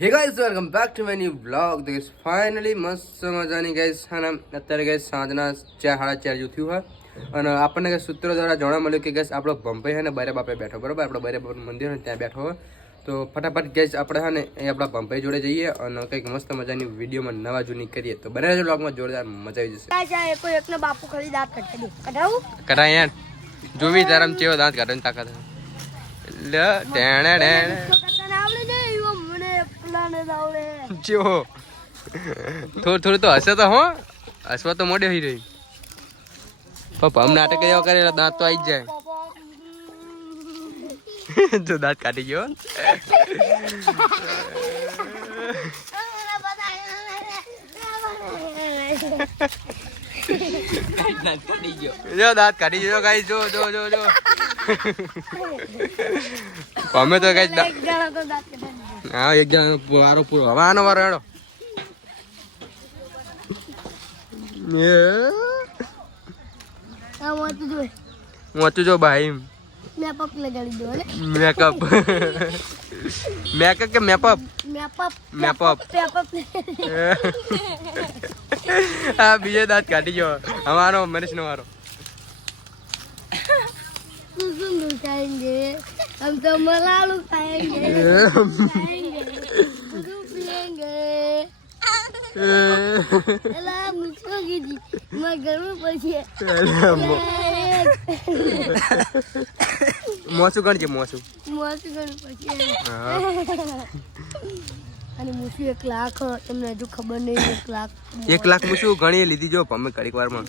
હે guys welcome back to my new vlog. તો guys finally મસ્ત મજાની ગાઈસ અને અત્યારે ગાઈસ સાંજના 4:30 જેવું થયું હોય અને આપણને ગાઈસ સૂત્રો દ્વારા જાણવા મળ્યું કે ગાઈસ આપણો ભંભાઈ છે ને બરે બાપે બેઠો, બરોબર? આપણો બરે બાપનું મંદિર છે ત્યાં બેઠો હોય. તો ફટાફટ ગાઈસ આપણે છે ને એ આપણા ભંભાઈ જોડે જઈએ અને કંઈક મસ્ત મજાની વિડીયોમાં નવા જૂની કરીએ. તો બને રહેજો વ્લોગમાં, જોરદાર મજા આવી જશે. કોઈ એકનો બાપુ ખાલી દાંત કઢાવું કઢાય યાર, જોવી તારામ ચેવો દાંત કાઢવાની તાકાત લે ટેણે ટેણે ચેવો થોડું થોડું તો હશે તો હો, હસવા તો મોડે થઈ રહી. પપ્પા હમ નાટક એવા કરેલા દાંત તો આવી જ જાય. જો દાંત કાઢી ગયો. જો દાંત કાઢી ગયો ગાઈસ, જો જો જો જો અમે તો ગાઈસ હા એક જણ વારો પૂરો. હવે આનો વારો હેડો. મોતું જો ભાઈ મેકઅપ લગાડી દો ને. મેકઅપ મેકઅપ કે મેપઅપ મેકઅપ મેપઅપ હા બીજો દાંત કાઢી ગયો. અમારો મનીષ નો વારો. सुसुम खाएंगे हम तो मलालू खाएंगे दूध पिएंगे एला मुझको कीजिए मैं घर में पहुंचे મોસું ગણ છે મોસું घर में पहुंचे અને મુસી 1 લાખ તમને હજુ ખબર નહીં. 1 લાખ મુસું ગણી લીધી જો અમે ઘડીક વારમાં.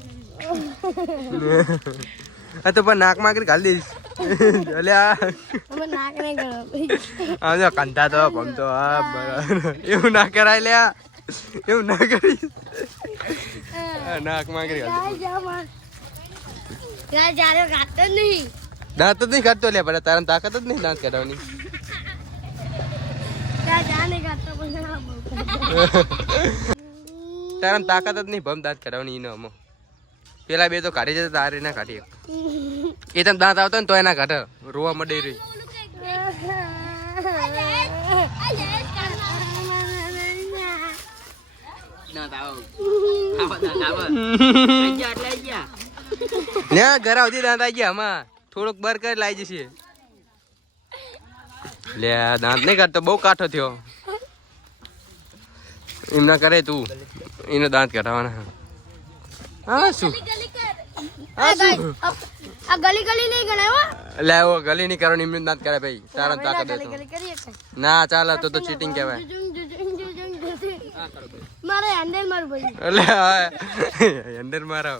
આ તો પણ નાકમાં કરી ઘાલી દઈશ. અલ્યા અમે નાક નહીં કરો આ જો કંટા તો ભમતો હા બરાબર એવું ના કરાય લ્યા, એવું ના કરી. નાકમાં કરી ઘાલી યાર જારે કાટતો નહીં. દાંત તો નહીં કાઢતો લે, પણ તારા તાકાત જ નહીં દાંત કાઢવાની. જાને કાટતો પણ તારા તાકાત જ નહીં ભમ દાંત કાઢવાની. ઈનો અમો પેલા બે તો કાઢી જતા, તારે ના કાઢી. એ તમે દાંત આવતો ને તો એના કાઢે, રોવા મળી રહી. ઘર આવતી દાંત આવી ગયા. આમાં થોડોક બર કરી લાવી જશે. લે દાંત નહીં કાઢતો, બહુ કાઠો થયો. એમના કરે તું એનો દાંત કાઢવાના. હા શું આ ગલી ગલી નહીં ગણાવો. લે ઓ ગલી નહીં કરવાની, એમને દાંત કરે ભાઈ. તારા તાકાત ગલી ગલી કરીએ છે. ના ચાલે તો ચીટિંગ કહેવાય. મારે હેન્ડલ મારું ભાઈ. એટલે અંદર મારા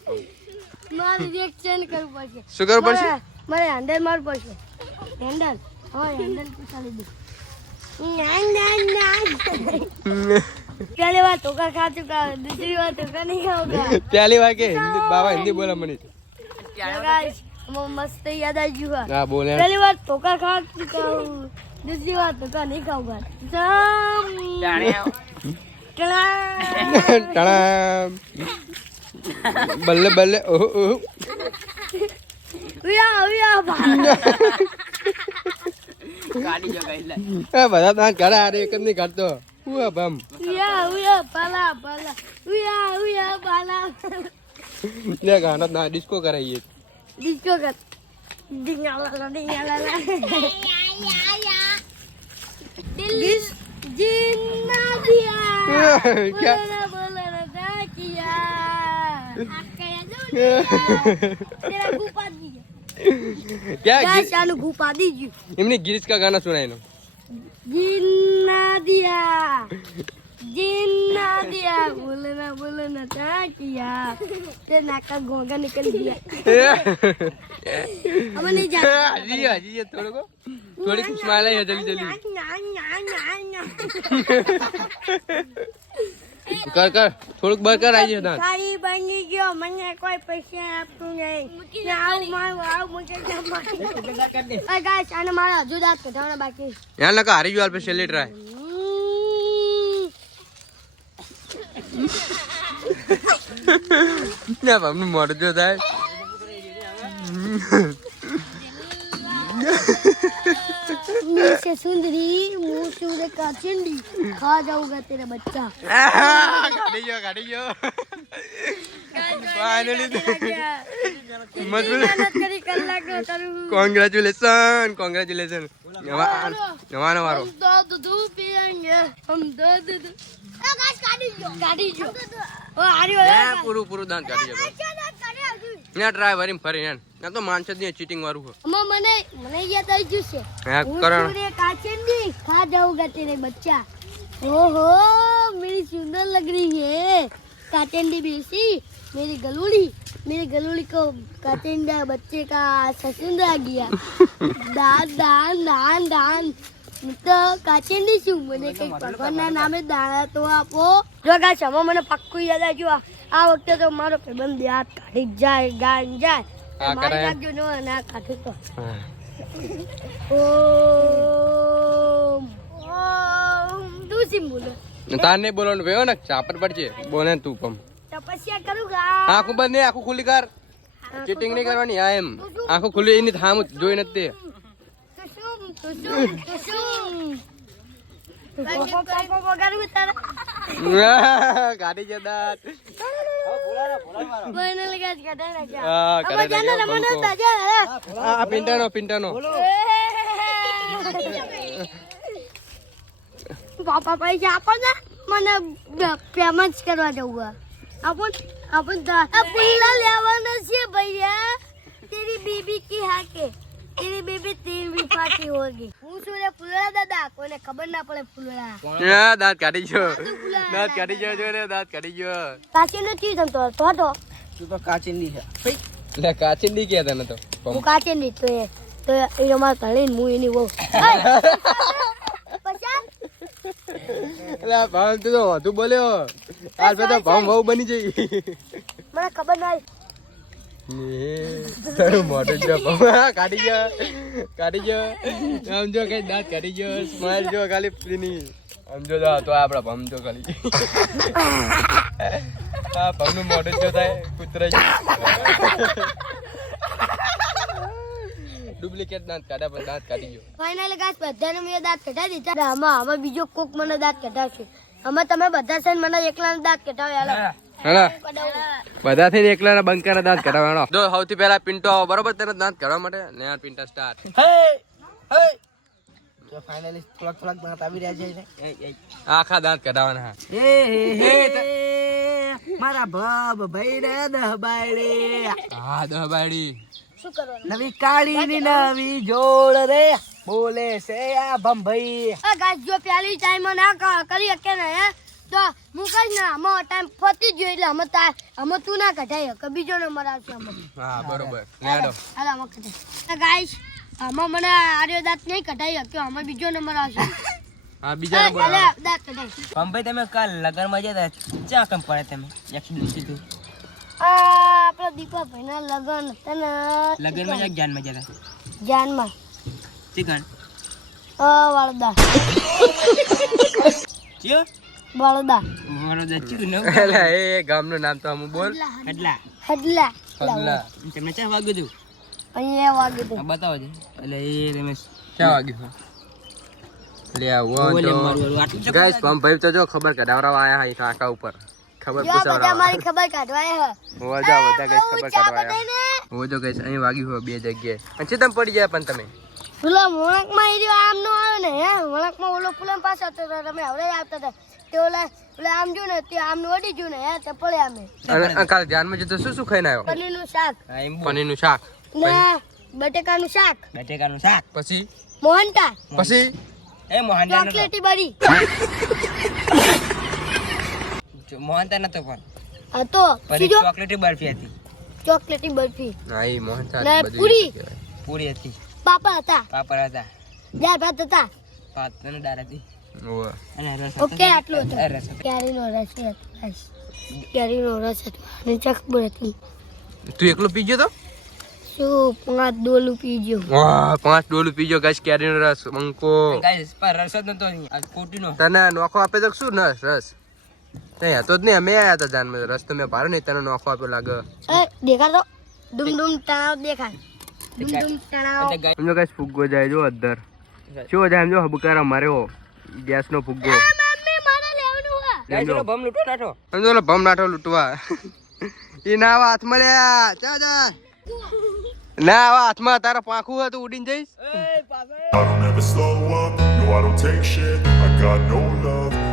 મારે રિએક્શન કરવું પડશે. શું કરવું પડશે? મારે હેન્ડલ મારવું પડશે. હેન્ડલ હા હેન્ડલ પૂછાડી દે. पहली बार धोखा खा चुका है, दूसरी बार धोखा नहीं खाऊंगा. पहली बार के हिंदी बाबा हिंदी बोला मनीष. मस्त याद आ जुआ. हाँ बोले. पहली बार धोखा खा चुका हूँ, दूसरी बार धोखा नहीं खाऊंगा. बल्ले बल्ले ओह ओह બધા દાંત કાઢા. અરે એક જ નહીં કાઢતો. બમ લે ગાના ના ડિસ્કો કરાઈએ. ડિસ્કો કર ડિંગાલા ડિંગાલા દિસ જીના દિયા બોલના બોલના દાકિયા આકયા જો તેરા ગુપા દીયા क्या ચાલુ ગુપા દીજુ. એમને ગિરીશ કા ગાના સુનાય નો. जिन्ना दिया बोलना था किया ते नाका गोगा निकल गया. अब नहीं जाता. जी थोड़ा को थोड़ी स्माइल है जल्दी जल्दी कर कर થોડુંક બર કર આવી છે દાંત. ખાઈ બની ગયો, મને કોઈ પૈસા આપતું નહીં. આવ મને ગાઈસ આને મારા હજુ દાંત કઢાવવાના બાકી. યાર લકા હારી ગયો. पे सेले ट्राई ના બાપનું મોઢું જો થાય. दिल से सुंदरी मुंह से उड़े काचिंडी खा जाऊंगा तेरा बच्चा કાઢી ગયો ફાઇનલી मेहनत करी कलाक नो करूं કોંગ્રેચ્યુલેશન નવાનો વારો दूध पिएंगे हम दूध गाइस गाड़ी जो ओ आर्यो પૂરું દાંત કાઢી ગયો ના ટ્રાય ભરીને ફરી ના તો માનસ જ ચીટિંગ વાળું છે अम्मा મને ये तो जूस है હા કરણ पूरे काचिंडी खा जाऊंगा तेरे बच्चा ओहो मेरी सुंदर लग रही है काचिंडी बेसी मेरी गलूड़ी को काचिंडा बच्चे का ससुंद आ गया दान તો કાચિંડી શું મને કઈ ભગવાનના નામે દાણા તો આપો જો ગાઈસ હવે મને પાક્કું યાદ આવ્યું આ વખતે તો મારો ભાઈબંધ હાથ કાઢી જ જાય ગાન જાય હા, મારી કરાય. નાખજો નો ના કાઢું તો ઓમ તું સિમ બોલો તાર નહીં બોલવાનું ભાઈ ને ચાપર પડશે બોલે તું પમ તપસ્યા કરુંગા આંખું બંધ નહીં આંખું ખુલ્લી કર ચીટિંગ નહીં કરવાની આ એમ આંખું ખુલ્લી એની થામ જોઈ નથી કાઢી છે દાંત હા આ પિંટાનો પાપા પૈસા આપો ને મને પેમેન્ટ કરવા જવું આપણ પુલ્લા લેવાના છે ભૈયા તેરી बीबी की हाके तेरी बीबी 3 विफा की होगी હું શું રે ફૂલડા દાદા કોઈને ખબર ના પડે ફૂલડા હા દાંત કાઢી ગયો જો રે દાંત કાઢી ગયો કાચી નથી તમતો તો તું તો કાચિંદી છે એટલે કાચિંદી કે તને તો હું કાચી નહીં તો એ અમાર તળીને હું એની બહુ પછા એટલે ભાવ તું તો વધુ બોલ્યો આજ તો ભાવ બહુ બની જઈ મને ખબર ના તારું મોઢું જો કાઢી ગયો આમ જો કઈ દાંત કાઢી ગયો સ્માઈલ જો ખાલી ફ્રીની આમ જો તો આપડા ભમ જો ખાલી આ ભમનું મોઢું જો થાય કૂતરા ડુપ્લિકેટ દાંત કાઢ્યા પણ દાંત કાઢી ગયો ફાઇનલી ગાઈસ બધાને મેં દાંત કઢાવી દીધા આમાં બીજો કોક મને દાંત કઢાવશે આમાં તમે બધા છે મને એકલાને દાંત કઢાવ્યા હેલો બધા થઈને એકલા બંકાના દાંત કઢાવવાનો જો સૌથી પહેલા પિન્ટો આવો બરોબર તેના દાંત કઢાવવા માટે ને યાર પિન્ટા સ્ટાર્ટ તો ફાઇનલી થોડાક દાંત આવી રહ્યા છે આખા દાંત કઢાવવાના મારા ભાઈ રે દહબાઈડે હા દહબાડી શું કરવાનું નવી કાળી ની નવી જોડ રે બોલે છે આ ભંભાઈ આ ગાઈસ જો પહેલી ટાઈમ ના કરી શકે ને હે તો હું કઈ ના આમાં ટાઈમ ફતી ગયો એટલે આમાં તું ના કઢાય કે બીજો નંબર આવશે આમાં હા બરોબર લેડો હાલ આમાં કઢાય ગાઈસ આમાં મને આર્યો દાંત નહીં કઢાઈ શક્યો આમાં બીજો નંબર આવશે હા બીજા નંબર હાલે દાંત કઢાઈ ભંભાઈ તમે કાલ લગન માં જતા ચા કેમ પડે તમે એક્સિડન્ટ થયું આપણા દીપાભાઈના લગન હતા ને લગન માં જાન માં જતા જાનમાં ચિકન વાળદા ચિયો વાળદા મારો ચિકન ન એટલે એ ગામનું નામ તો હું બોલ એટલા હડલા અલ્લા તમને ચા વાગ્યું હતું અહીંયા વાગ્યું હતું બતાવો છે એટલે એ તમે ક્યાં વાગ્યું લે આવો ઓલે તો મારું આટલું ગાઈસ પમ ભાઈ તો જો ખબર કઢાવવા આયા હી કાકા ઉપર ખબર જો આ બધા પૂછાવવા મારી ખબર કાઢવાય હે હોવા જા બધા ગાઈસ ખબર ચા કઢાવવા બનાઈને હો જો ગાઈસ અહીં વાગ્યું હોય બે જગ્યાએ અને ચેતમ પડી જાય પણ તમે પેલો મોણકમાં એ રહ્યો આમ નો આવે ને હે મોણકમાં ઓલો પુલમ પાસે હતો તો તમે હવે આવતા હતા તે ઓલા આમ જો ને તે આમ ઓડી જો ને હે તે પડે આમે અને કાલ ધ્યાનમાં જતો શું ખાઈને આવ્યો પનીરનું શાક પનીરનું શાક ને બટેકાનું શાક બટેકાનું શાક પછી મોહનટા પછી એ મોહનતા નતો ચોકલેટી બરી મોહનતા નતો પણ હતો પછી સીધો ચોકલેટી બરફી હતી ચોકલેટી બરફી હા ઈ મોહન ને થાળ બધું પૂરી. પૂરી હતી પાપા હતા પાપડ હતા દાળ ભાત હતા ભાત અને દાળ હતી ઓવે અને રસ ઓકે આટલું હતું રસ હતો કેરીનો રસ હતો કેરીનો રસ હતો અને ચખબર હતી તું એકલો પીજો તો શું 5 ડોલું પીજો વાહ 5 ડોલું પીજો ગાઈસ કેરીનો રસ મંકો ગાઈસ પર રસ જ નતો આ કોટીનો તને નોખો આપે તો શું ન રસ નહીં હતો જ નહીં અમે આયા હતા જાનમાં રસ તો મેં ભારો નહીં તને નોખો આપ્યો લાગે એ દેખાડો ડુમ ડુમ તણાવ દેખાય ડુમ ડુમ તણાવ સમજો ગાઈસ ફુગ્ગો જાય જો અધર શું થાય એમ જો હબકારા માર્યો ગેસ નો ફુગ્ગો મમ્મી મારે લેવાનું છે ચલો બમ લૂટો નાઠો સમજો લો ભમ નાઠો લૂંટવા ઈ ના આવા હાથમાં લે જા જા ના આવા હાથમાં તારા પાંખું હોય તો ઉડીને જઈશ એ પાછળ I don't ever slow up, no I don't take shit, I got no love